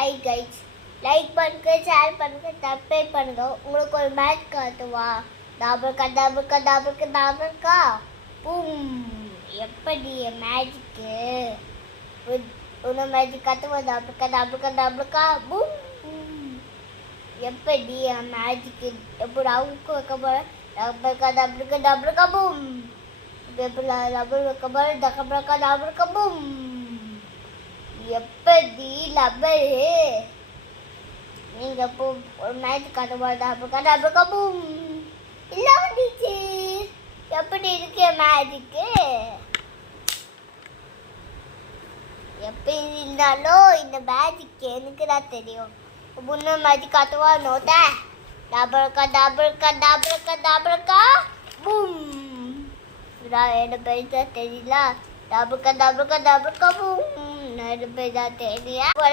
ஐ guys, like பண்ணுங்க, share பண்ணுங்க, subscribe பண்ணுங்க. உங்களுக்கு ஒரு மேட்ச் காட்டுவா. டாபர்கா டாபர்கா டாபர்கா டாபர்கா பூம். எப்படி மேஜிக்கு உன்ன மேஜிக் காட்டுவா. டாபர்கா டாபர்கா டாபர்கா பூம். எப்படி மேஜிக்கு எப்படி அவுக்கு வைக்க போற. டாபர்கா டாபர்கா டாபர்கா பூம். எப்படி லபர் வைக்க போற. டபர்கா டாபர்கா பூம். எப்படி லபரு நீங்க ஒரு மேட்ச் கட்டுவாங்க பூம். இல்ல வந்துச்சு. எப்படி இருக்கு மேஜிக்கு. எப்படி இருந்தாலும் இந்த மேஜிக் எனக்கு தான் தெரியும். முன்ன மேஜிக் காட்டுவா நோட்ட. டபர்கா டபர்கா டபர்கா டபர்கா பூம். என்ன பேர் தான் தெரியல. டபர்கா டபர்கா டபர்கா பூம். என்ன பேர் தான் தெரியல.